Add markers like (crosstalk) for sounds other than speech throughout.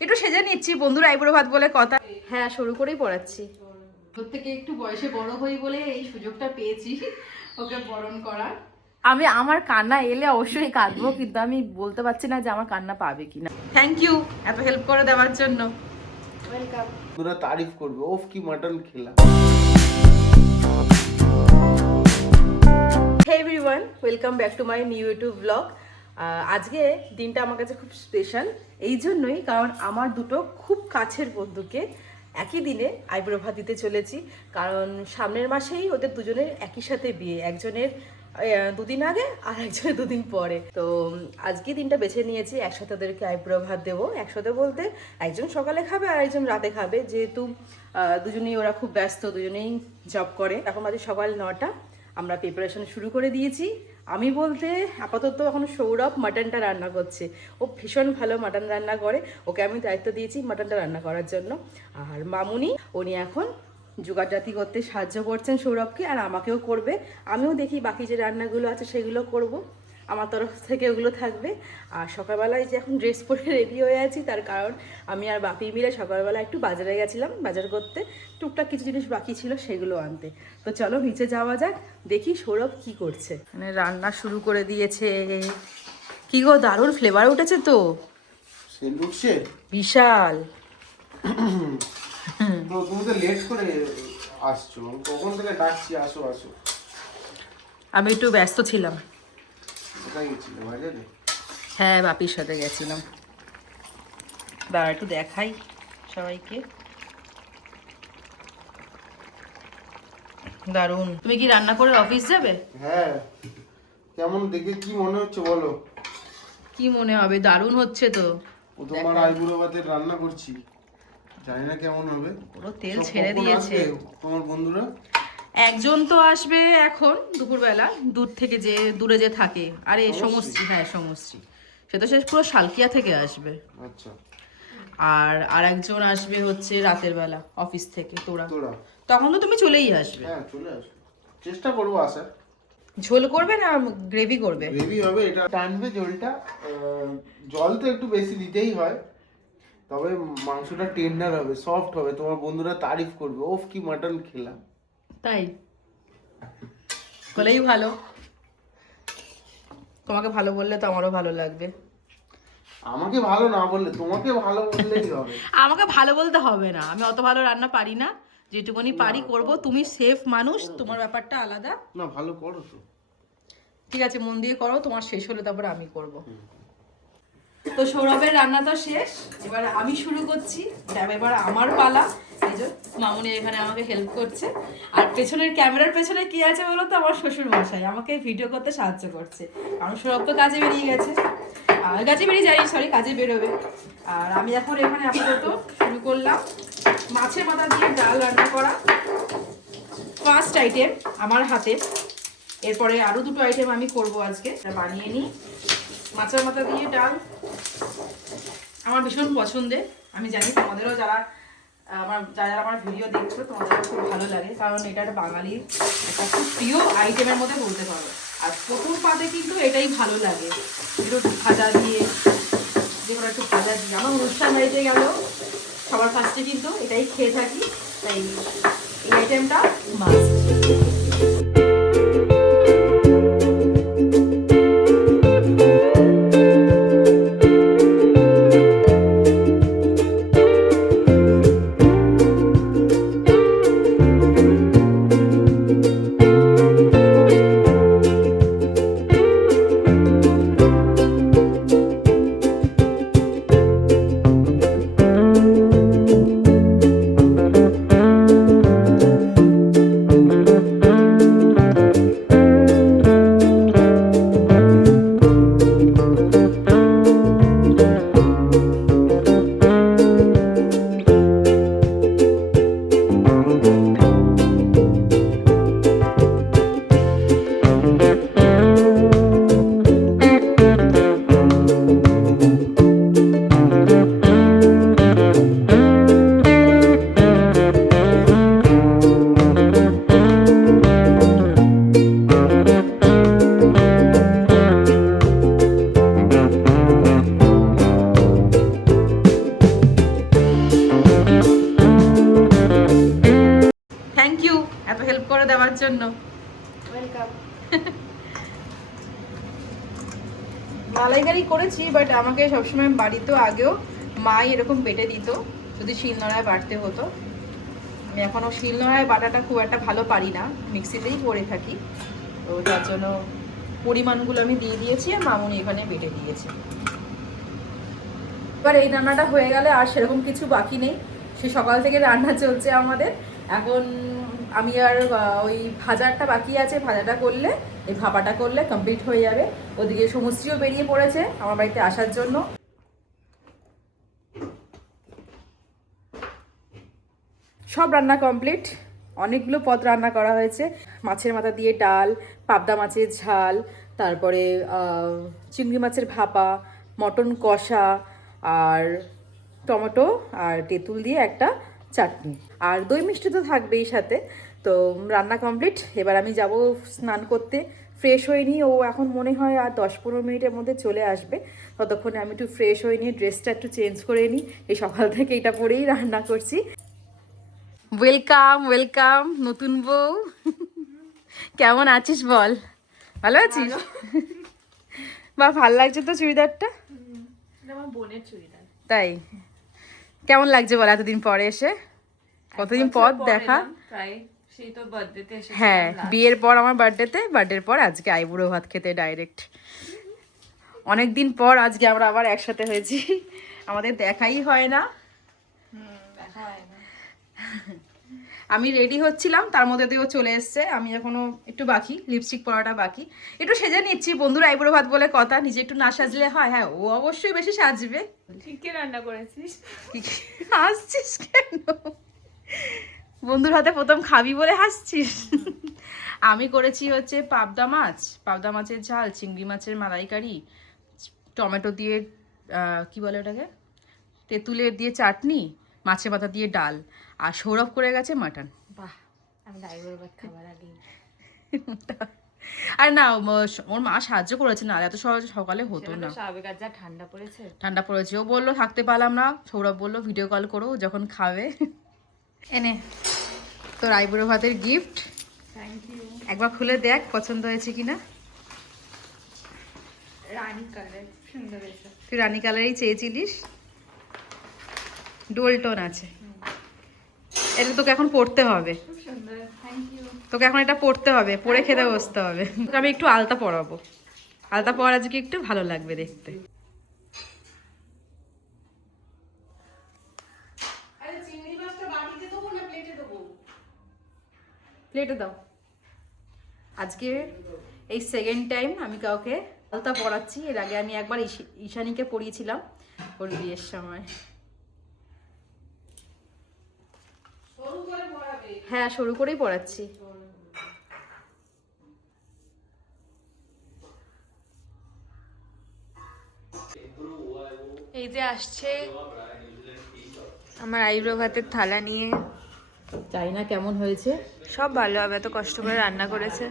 একটু সেজে নিচ্ছি বন্ধুর আইবুড়ো ভাত বলে কথা। হ্যাঁ শুরু করেই পড়াচ্ছি। ওর থেকে একটু বয়সে বড় হই বলে এই সুযোগটা পেয়েছি ওকে বরণ করার। আমি আমার কান্না এলে অবশ্যই কাঁদবো কিন্তু আমি বলতে পারছি না যে আমার কান্না পাবে কিনা। থ্যাংক ইউ এত হেল্প করে দেওয়ার জন্য। ওয়েলকাম তোরা তারিফ করবে ওফ কি মাটন খেলা hey everyone welcome back to my new YouTube vlog আজকে দিনটা আমার কাছে খুব স্পেশাল এই জন্যই কারণ আমার দুটো খুব কাছের বন্ধুকে একই দিনে আইব্রো ভাত দিতে চলেছি। কারণ সামনের মাসেই ওদের দুজনের একই সাথে বিয়ে, একজনের দুদিন আগে আর একজনের দুদিন পরে। তো আজকে দিনটা বেছে নিয়েছি, একসাথে ওদেরকে আইব্রো ভাত দেবো। একসাথে বলতে একজন সকালে খাবে আর একজন রাতে খাবে। যেহেতু দুজনেই ওরা খুব ব্যস্ত, দুজনেই জব করে। এখন বাজে সকাল নটা। আমরা প্রিপারেশন শুরু করে দিয়েছি। আমি বলতে আপাতত এখন সৌরভ মাটনটা রান্না করছে। ও ভীষণ ভালো মাটন রান্না করে। ওকে আমি দায়িত্ব দিয়েছি মাটনটা রান্না করার জন্য। আর মামুনি, উনি এখন জোগাড়জাতি করতে সাহায্য করছেন সৌরভকে আর আমাকেও করবে। আমিও দেখি বাকি যে রান্নাগুলো আছে সেগুলো করব। আমার তরফ থেকে ওগুলো থাকবে। আর সকালবেলায় যে এখন ড্রেস পরে রেডি হয়ে আছি তার কারণ আমি আর বাপি মিলে সকালবেলা একটু বাজারে গেছিলাম বাজার করতে। টুকটাক কিছু জিনিস বাকি ছিল সেগুলো আনতে। তো চলো নিচে যাওয়া যাক দেখি সৌরভ কি করছে। মানে রান্না শুরু করে দিয়েছে। কি গো দারুণ ফ্লেভার উঠেছে তো। বিশাল। তো তুমি তো লেট করে আসছো। আমি কখন থেকে ডাকছি আসো আসো। আমি একটু ব্যস্ত ছিলাম। হ্যাঁ বাপির সাথে গেছিলাম। দাঁড়া একটু দেখাই সবাইকে। দারুণ। তুমি কি রান্না করে অফিস যাবে? হ্যাঁ। কেমন দেখে কি মনে হচ্ছে বলো? কি মনে হবে? দারুণ হচ্ছে তো। তোমার আইবুড়ো ভাতের রান্না করছি। জানি না কেমন হবে। পুরো তেল ছেড়ে দিয়েছে। তোমার বন্ধুরা? একজন তো আসবে এখন দুপুরবেলা দূর থেকে যে দূরে যে থাকে। আরে সমশ্রী হ্যাঁ সমশ্রী সে তো শেষ পুরো শালকিয়া থেকে আসবে। আচ্ছা। আর আর একজন আসবে হচ্ছে রাতের বেলা অফিস থেকে তোরা। তখন তো তুমি চলেই আসবে। হ্যাঁ চলে আসো চেষ্টা করব আসার। ঝোল করবে না গ্রেভি করবে? গ্রেভি হবে এটা টানবে ঝোলটা। জল তো একটু বেশি দিতেই হয়। তবে মাংসটা টেন্ডার হবে সফট হবে। তোমার বন্ধুরা তারিফ করবে ওফ কি মাটন খেলাম। তাই? বলেই ভালো। তোমাকে ভালো বললে তো আমারও ভালো লাগবে। আমাকে ভালো না বললে তোমাকে ভালো বললেই হবে। (laughs) আমাকে ভালো বলতে হবে না। আমি অত ভালো রান্না পারি না। যেটুকুনি পারি করব। তুমি সেফ মানুষ তোমার ব্যাপারটা আলাদা। না ভালো করো তো। ঠিক আছে মন দিয়ে করো তোমার শেষ হলে তারপর আমি করব। তো সৌরভের রান্না তো শেষ। এবার আমি শুরু করছি। এবার আমার পালা। এই যে মামুনি এখানে আমাকে হেল্প করছে। আর পেছনের ক্যামেরার পেছনে কি আছে বলো তো? আমার শ্বশুর মশাই আমাকে ভিডিও করতে সাহায্য করছে। কারণ সৌরভ তো কাজে বেরিয়ে গেছে। আর কাজে বেরিয়ে যাই সরি কাজে বেরোবে। আর আমি এখন এখানে আপাতত শুরু করলাম। মাছের মাথা দিয়ে ডাল রান্না করা। ফার্স্ট আইটেম আমার হাতে। এরপরে আরও দুটো আইটেম আমি করব আজকে। বানিয়ে নিই। মাছের মাথা দিয়ে ডাল। আমার ভীষণ পছন্দের। আমি জানি তোমাদেরও যারা আমার যারা আমার ভিডিও দেখছ, তোমাদের খুব ভালো লাগে, কারণ এটা একটা বাঙালির একটা খুব প্রিয় আইটেমের মধ্যে বলতে পারো। আর প্রথম পাতে কিন্তু এটাই ভালো লাগে। একটু ভাজা দিয়ে, যে কোনো একটু ভাজা দিয়ে। আমার অনুষ্ঠান বাড়িতে গেল সবার ফার্স্টে কিন্তু এটাই খেয়ে থাকি। তাই এই আইটেমটা মাছ দেওয়ার জন্য। মালাইকারি করেছি বাট আমাকে সবসময় বাড়িতেও আগেও মাই এরকম বেটে দিত, যদি শিলনোড়ায় বাটতে হতো। আমি এখনও শিলনোড়ায় বাটাটা খুব একটা ভালো পারি না, মিক্সিতেই করে থাকি। তো তার জন্য পরিমাণগুলো আমি দিয়ে দিয়েছি আর মামুনি এখানে বেটে দিয়েছে। এবার এই রান্নাটা হয়ে গেলে আর সেরকম কিছু বাকি নেই। সে সকাল থেকে রান্না চলছে আমাদের। এখন আমি আর ওই ভাজারটা বাকি আছে, ভাজাটা করলে, এই ভাপাটা করলে কমপ্লিট হয়ে যাবে। ওদিকে সমুশ্রীও বেরিয়ে পড়েছে আমার বাড়িতে আসার জন্য। সব রান্না কমপ্লিট অনেকগুলো পদ রান্না করা হয়েছে। মাছের মাথা দিয়ে ডাল, পাবদা মাছের ঝাল, তারপরে চিংড়ি মাছের ভাপা, মটন কষা, আর টমেটো আর তেঁতুল দিয়ে একটা চাটনি। আর দই মিষ্টি তো থাকবেই সাথে। তো রান্না কমপ্লিট এবার আমি যাব স্নান করতে। ফ্রেশ হয়ে ও এখন মনে হয় আর দশ পনেরো মিনিটের মধ্যে চলে আসবে। ততক্ষণে আমি একটু ফ্রেশ হয়ে নিয়ে ড্রেসটা একটু চেঞ্জ করে নিই। এই সকাল থেকে এটা পরেই রান্না করছি। ওয়েলকাম ওয়েলকাম নতুন বউ। কেমন আছিস বল? ভালো আছিস? বা ভালো লাগছে তো চুড়িদারটা? আমার বোনের চুড়িদার। তাই? কেমন লাগছে বল এতদিন পরে এসে? কতদিন পর দেখা? হ্যাঁ বিয়ের পর আমার বার্থডেতে বার্থডের পর আজকে আইবুড়ো ভাত খেতে ডাইরেক্ট অনেকদিন পর আজকে আমরা আবার একসাথে হয়েছি। আমাদের দেখাই হয় না। দেখা হয় না। আমি রেডি হচ্ছিলাম তার মধ্যে দিয়েও চলে এসছে। আমি এখনও একটু বাকি লিপস্টিক পরাটা বাকি। একটু সেজে নিচ্ছি বন্ধুর আইবুড়ো ভাত বলে কথা নিজে একটু না সাজলে হয় হ্যাঁ ও অবশ্যই বেশি সাজবে। ঠিক কি রান্না করেছিস? হাসছিস কেন? বন্ধুর হাতে প্রথম খাবি বলে হাসছিস? আমি করেছি হচ্ছে পাবদা মাছ পাবদা মাছের ঝাল চিংড়ি মাছের মালাইকারি টমেটো দিয়ে কি বলে ওটাকে? তেঁতুলের দিয়ে চাটনি মাছের পাতা দিয়ে ডাল। আর সৌরভ করে গেছে মাটন। বাহ আমি খাবার আর না ওর মা সাহায্য করেছে না এত সহজ সকালে হতো না। তো ঠান্ডা পড়েছে। ঠান্ডা পড়েছে। ও বলল থাকতে পারলাম না। সৌরভ বলল ভিডিও কল করো যখন খাবে। এনে তোর আইবুড়ো ভাতের গিফট একবার খুলে দেখ পছন্দ হয়েছে কিনা। রানী কালার সুন্দর তুই রানী কালারই চেয়েছিলিস। ডোল টোন আছে। এটা তোকে এখন পড়তে হবে। তোকে এখন এটা পড়তে হবে পড়ে খেতে বসতে হবে। তোকে আমি একটু আলতা পরাবো। আলতা পরা আজকে একটু ভালো লাগবে দেখতে। প্লেটে দাও। আজকে এই সেকেন্ড টাইম আমি কাউকে আলতা পরাচ্ছি। এর আগে আমি একবার ঈশ- ঈশানীকে পড়িয়েছিলাম ওর বিয়ের সময় হ্যাঁ সরু করেই পড়াচ্ছি। এই যে আসছে আমার আইব্রো ভাতের থালা নিয়ে। জানি না কেমন হয়েছে? সব ভালো হবে এত কষ্ট করে রান্না করেছে।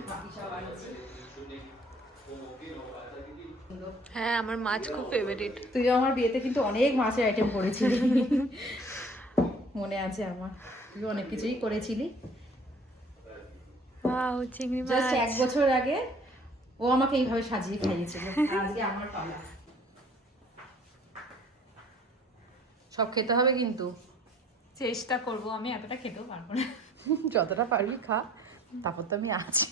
হ্যাঁ আমার মাছ খুব ফেভারিট তুই আমার বিয়েতে কিন্তু অনেক মাছের আইটেম করেছিলি (laughs) মনে আছে আমার। তুই অনেক কিছুই করেছিলি। ওয়াও চিংড়ি জাস্ট মাছ। এক বছর আগে ও আমাকে এইভাবে সাজিয়ে খাইয়েছিল আজকে আমার পালা। সব খেতে হবে কিন্তু। চেষ্টা করব আমি এতটা খেতেও পারব না। যতটা পারবি খা তারপর তো আমি আছি।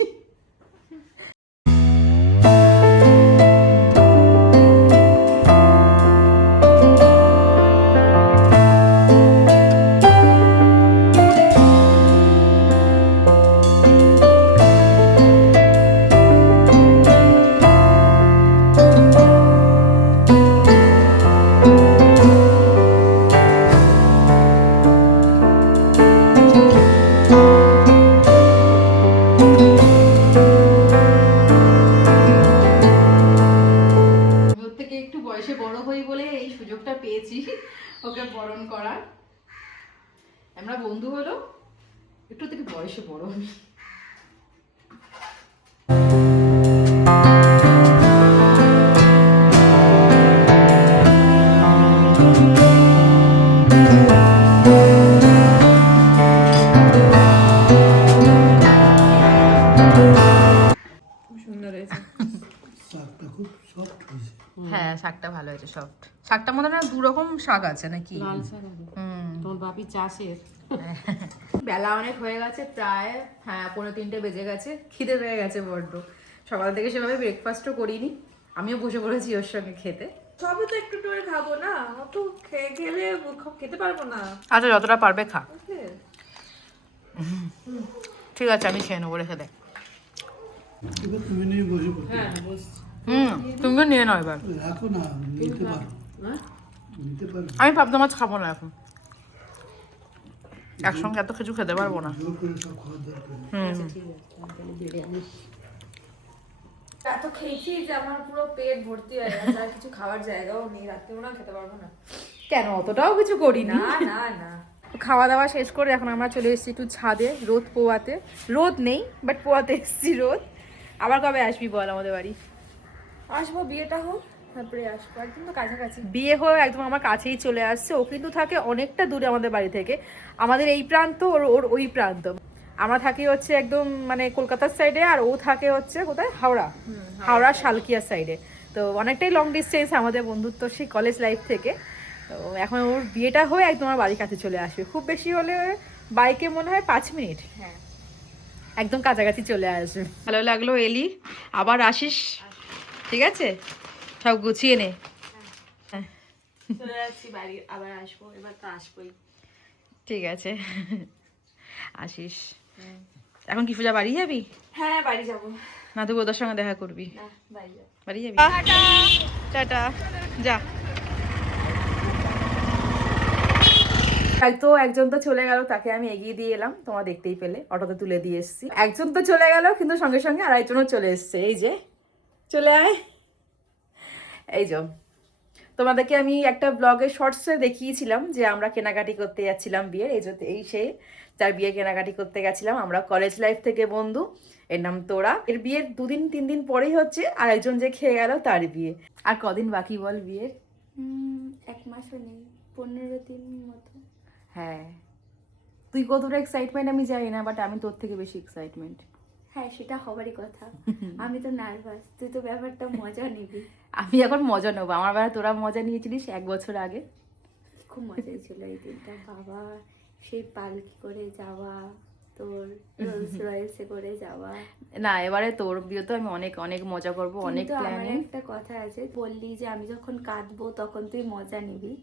পেয়েছি ওকে বরণ করার। আমরা বন্ধু হলো একটু থেকে বয়সে বড় আমি সফট শাকটার মধ্যে না দু রকম শাক আছে নাকি? লাল শাক আছে। হুম। তোমার বাপি চাষের। (laughs) বেলা অনেক হয়ে গেছে প্রায় হ্যাঁ পনেরো তিনটে বেজে গেছে খিদে পেয়ে গেছে বড্ড। সকাল থেকে সেভাবে ব্রেকফাস্টও করিনি আমিও বসে পড়েছি ওর সঙ্গে খেতে। সবই তো একটু একটু করে খাব না অত খেয়ে গেলে খেতে পারব না। আচ্ছা যতটা পারবে খা? ঠিক আছে আমি খেয়ে নেব রেখে দে। এবার তুমি নিয়ে বসে পড়ো হ্যাঁ বসছি। হুম তুমিও নিয়ে নাও এবার। রাখো না নিতে পারো হ্যাঁ নিতে পারো আমি পাবদা মাছ খাব না এখন। একসঙ্গে এত কিছু খেতে পারব না। এত খেয়েছি যে আমার পুরো পেট ভর্তি হয়ে গেছে আর কিছু খাওয়ার জায়গাও নেই রাত্রে না খেতে পারব না। কেন? অতটাও কিছু করি না না না। খাওয়া দাওয়া শেষ করে এখন আমরা চলে এসেছি একটু ছাদে রোদ পোয়াতে। রোদ নেই বাট পোয়াতে এসেছি রোদ। আবার কবে আসবি বল আমাদের বাড়ি? আসব বিয়েটা হোক তারপরে আসব। একদম তো কাছাকাছি। বিয়ে হয়ে একদম আমার কাছেই চলে আসছে। ও কিন্তু থাকে অনেকটা দূরে আমাদের বাড়ি থেকে। আমাদের এই প্রান্ত ওর ওর ওই প্রান্ত। আমরা থাকি হচ্ছে একদম মানে কলকাতার সাইডে আর ও থাকে হচ্ছে কোথায়? হাওড়া। হাওড়া শালকিয়ার সাইডে তো অনেকটাই লং ডিস্টেন্স আমাদের বন্ধুত্ব সেই কলেজ লাইফ থেকে। তো এখন ওর বিয়েটা হয়ে একদম আমার বাড়ির কাছে চলে আসবে। খুব বেশি হলে বাইকে মনে হয় পাঁচ মিনিট। হ্যাঁ। একদম কাছাকাছি চলে আসবে। ভালো লাগল এলি। আবার আসিস? ঠিক আছে? সব গুছিয়ে নে। চলে বাড়ি আবার আসব এবার তো আসবোই। ঠিক আছে। আসিস। এখন কি পূজা বাড়ি যাবি? হ্যাঁ বাড়ি যাব। না তুই ওদের সঙ্গে দেখা করবি। না বাড়ি যাবি। টাটা। যা। তো একজন তো চলে গেল তাকে আমি এগিয়ে দিয়ে এলাম। তোমরা দেখতেই পেলে অটোতে তুলে দিয়ে এসেছি। একজন তো চলে গেল কিন্তু সঙ্গে সঙ্গে আরেকজনও চলে এসছে। এই যে চলে আয়। এই যে তোমাদেরকে আমি একটা ব্লগের শর্টসে দেখিয়েছিলাম যে আমরা কেনাকাটি করতে যাচ্ছিলাম বিয়ের। এই যে এই সে যার বিয়ে কেনাকাটি করতে গেছিলাম আমরা কলেজ লাইফ থেকে বন্ধু। এর নাম তোরা। এর বিয়ের দুদিন তিন দিন পরেই হচ্ছে আর একজন যে খেয়ে গেল তার বিয়ে। আর কদিন বাকি বল বিয়ের? এক মাসও নেই পনেরো দিন মতো। হ্যাঁ। তুই কতটা এক্সাইটমেন্ট আমি জানি না বাট আমি তোর থেকে বেশি এক্সাইটমেন্ট হ্যাঁ সেটা হবারই কথা। (laughs) আমি তো নার্ভাস তুই তো ব্যাপারটা মজা নিবি। আমি এখন মজা নেব আমার বেলা তোরা মজা নিয়েছিলিস এক বছর আগে। খুব মজাই ছিল এই দিনটা বাবা সেই পালকি করে যাওয়া। তোর রোলস রয়েলসে (laughs) করে যাওয়া। না এবারে তোর আমি অনেক অনেক মজা করব অনেক প্ল্যানিং একটা কথা আছে বললি যে আমি যখন কাঁদবো তখন তুই মজা নিবি।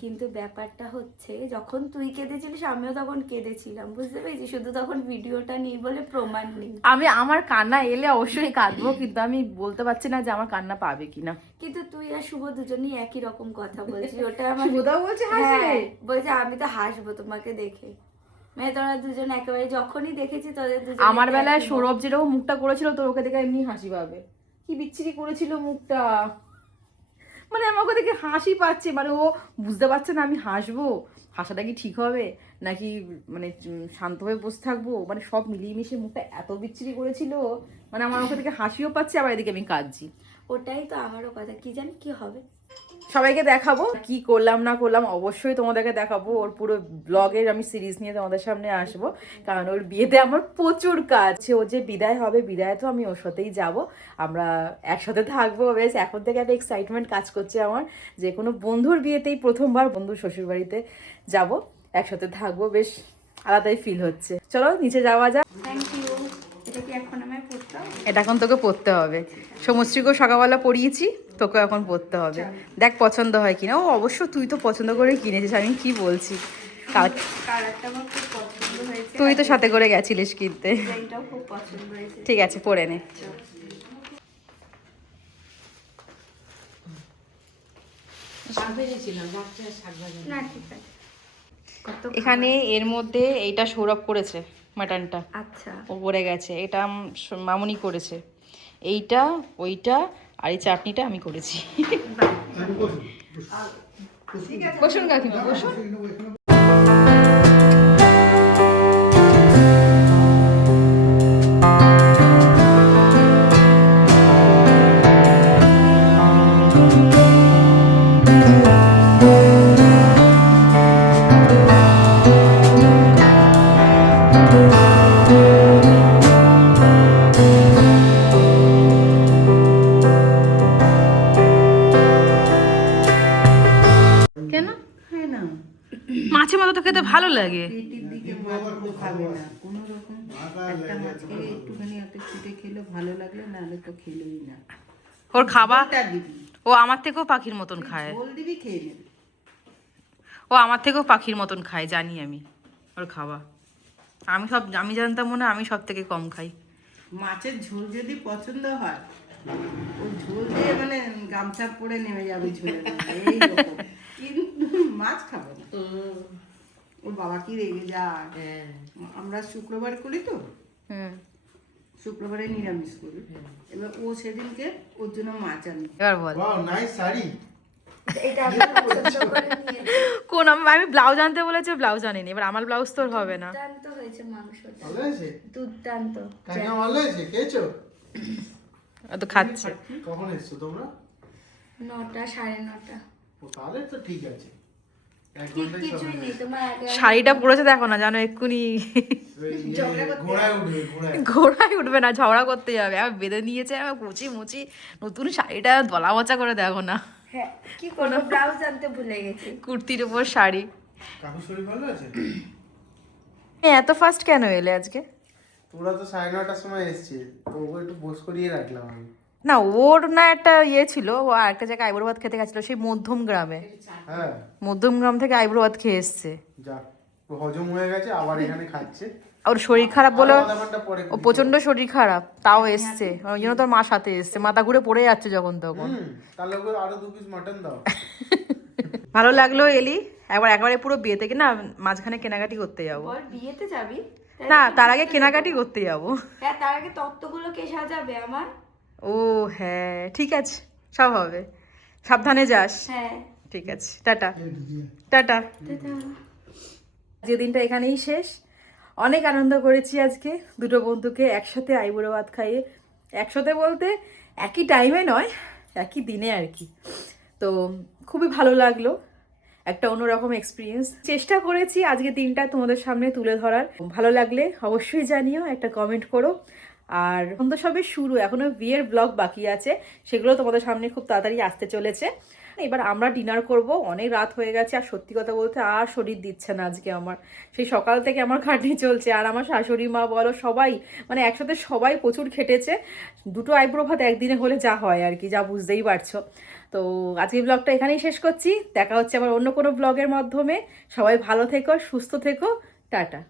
কিন্তু ব্যাপারটা হচ্ছে যখন তুই কেঁদেছিলিস আমিও তখন কেঁদেছিলাম বুঝতে পেরেছিস? শুধু তখন ভিডিওটা নেই বলে প্রমাণ নেই। আমি আমার কান্না এলে অবশ্যই কাঁদবো কিন্তু আমি বলতে পারছি না যে আমার কান্না পাবে কিনা। কিন্তু তুই আর শুভ দুজনেই একই রকম কথা বলছিস ওটা আমার শুভদাও বলছে হাসে। হ্যাঁ, বলছে আমি তো হাসবো তোমাকে দেখে। মানে তোরা দুজন একেবারে যখনই দেখেছি তোদের দুজন আমার বেলায় সৌরভ যেরকম মুখটা করেছিল তোর ওকে দেখে এমনি হাসি পাবে। কি বিচ্ছিরি করেছিল মুখটা। মানে আমার ওকে দেখে হাসি পাচ্ছে মানে ও বুঝতে পারছে না আমি হাসবো। হাসাটা কি ঠিক হবে? নাকি মানে শান্ত হয়ে বসে থাকব? মানে সব মিলিয়ে মিশিয়ে মুখটা এত বিচ্ছিরি করেছিল মানে আমার ওকে দেখে হাসিও পাচ্ছে আবার এদিকে আমি কাঁদছি। ওটাই তো আমারও কথা। কি জানি কি হবে। সবাইকে দেখাবো কি করলাম না করলাম অবশ্যই তোমাদেরকে দেখাবো। ওর পুরো ব্লগের আমি সিরিজ নিয়ে তোমাদের সামনে আসব। কারণ ওর বিয়েতে আমার প্রচুর কাজ। ও যে বিদায় হবে বিদায় তো আমি ওর সাথেই যাব। আমরা একসাথে থাকব। বেশ এখন থেকে একটা এক্সাইটমেন্ট কাজ করছে আমার যে কোনো বন্ধুর বিয়েতেই প্রথমবার বন্ধুর শ্বশুরবাড়িতে যাব একসাথে থাকব। বেশ আলাদাই ফিল হচ্ছে। চলো নিচে যাওয়া যাক। থ্যাংক ইউ এটা কি এখন আমায় পড়তে? এটা এখন তোকে পড়তে হবে। সমশ্রীকেও সকালবেলা পড়িয়েছি। তোকে এখন পড়তে হবে। দেখ পছন্দ হয় কিনা। ও অবশ্য তুই তো পছন্দ করে কিনেছিস আমি কি বলছি? তুই তো সাথে করে গেছিলিস কিনতে। ডিজাইনটাও খুব পছন্দ হয়েছে। ঠিক আছে পরে নে। কত এখানে এর মধ্যে এইটা সৌরভ করেছে মাটনটা। আচ্ছা। ও পড়ে গেছে এটা মামুনি করেছে। এইটা ওইটা আর এই চাটনিটা আমি করেছি। বসুন কাকিমা বসুন মাছগুলো খাবে না। কোনো রকম একটা মাছ খেলে একটুখানি হাতে ছুটে খেলো ভালো লাগল নাহলে তো খেলোই না। ওর খাবা ও আমার থেকেও পাখির মতন খায়। ঝোল দিবি খেয়ে নেবে। ও আমার থেকেও পাখির মতন খায় জানি আমি ওর খাওয়া আমি সব আমি জানতাম মনে আমি সব থেকে কম খাই। মাছের ঝোল যদি পছন্দ হয় ও ঝোল দিয়ে মানে গামছা পরে নেমে যাবে এইরকম। কিন্তু মাছ খাবে না। ওর বাবা কি রেগে যায়? হ্যাঁ। আমরা শুক্রবার করি তো। হুম। শুক্রবারে নিরামিষ করি। এবার ও সেদিনকে ওর জন্য মাছ আনি এবার বল। নাইস শাড়ি। কোন আমি ব্লাউজ আনতে বলেছে ব্লাউজ আনিনি। এবার আমার ব্লাউজ তোর হবে না। দুর্দান্ত হয়েছে মাংসটা। ভালো হয়েছে? দুর্দান্ত। কাকিমা ভালো হয়েছে? খেয়েছো? তো খাচ্ছে। কখন এসছো তোমরা? নটা সাড়ে নটা। ও তাহলে তো ঠিক আছে। শাড়িটা পরেছে দেখো না জানো এক্ষুনি। ঘোড়ায় উঠবে না ঝগড়া করতে যাবে। আর বেঁধে নিয়েছে আমি কুচি মুচি নতুন শাড়িটা দলা মচা করে দেখো না। হ্যাঁ কি করব ব্লাউজ আনতে ভুলে গেছি। কুর্তির উপর শাড়ি। কাকু শরীর ভালো আছে? এত ফাস্ট কেন এলে আজকে? তোরা তো সাড়ে নটার সময় এসছে তো একটু বস করিয়ে রাখলাম আমি। না ওর না একটা ইয়ে ছিল ও একটা জায়গায় আইবুড়ো ভাত খেতে গেছিল সেই মধ্যম গ্রামে। হ্যাঁ। মধ্যম গ্রাম থেকে আইবুড়ো ভাত খেয়ে এসছে। হজম হয়ে গেছে আবার এখানে খাচ্ছে। ওর শরীর খারাপ বলে আরও ও প্রচণ্ড শরীর খারাপ তাও এসছে। ওই জন্য তোর মা সাথে এসছে মাথা ঘুরে পড়ে যাচ্ছে যখন তখন। তাহলে ওকে আরও দু পিস মাটন দাও। (laughs) ভালো লাগল এলি। একবার একবারে পুরো বিয়ে থেকে না মাঝখানে কেনাকাটি করতে যাব। বিয়েতে যাবি? না তার আগে কেনাকাটি করতে যাব। হ্যাঁ তার আগে তত্ত্বগুলো কে সাজাবে আমার? ও হ্যাঁ ঠিক আছে সব হবে। সাবধানে যাস। হ্যাঁ। ঠিক আছে টাটা। টাটা। যে দিনটা এখানেই শেষ। অনেক আনন্দ করেছি আজকে দুটো বন্ধুকে একসাথে আইবুড়ো ভাত খাইয়ে। একসাথে বলতে একই টাইমে নয় একই দিনে আর কি। তো খুবই ভালো লাগল একটা অন্যরকম এক্সপিরিয়েন্স চেষ্টা করেছি আজকে দিনটা তোমাদের সামনে তুলে ধরার। ভালো লাগলে অবশ্যই জানিও একটা কমেন্ট করো। আর এখন তো সবে শুরু, এখনও বিয়ের ব্লগ বাকি আছে, সেগুলো তোমাদের সামনে খুব তাড়াতাড়ি আসতে চলেছে। এবার আমরা ডিনার করব, অনেক রাত হয়ে গেছে, আর সত্যি কথা বলতে আর শরীর দিচ্ছে না আজকে আমার। সেই সকাল থেকে আমার খাটনি চলছে, আর আমার শাশুড়ি মা বলো সবাই মানে একসাথে সবাই প্রচুর খেটেছে, দুটো আইব্রো ভাত একদিনে হলে যা হয় আর কি, যা বুঝতেই পারছ। তো আজকের ব্লগটা এখানেই শেষ করছি, দেখা হচ্ছে আবার অন্য কোনো ব্লগের মাধ্যমে। সবাই ভালো থেকো, সুস্থ থেকো, টাটা।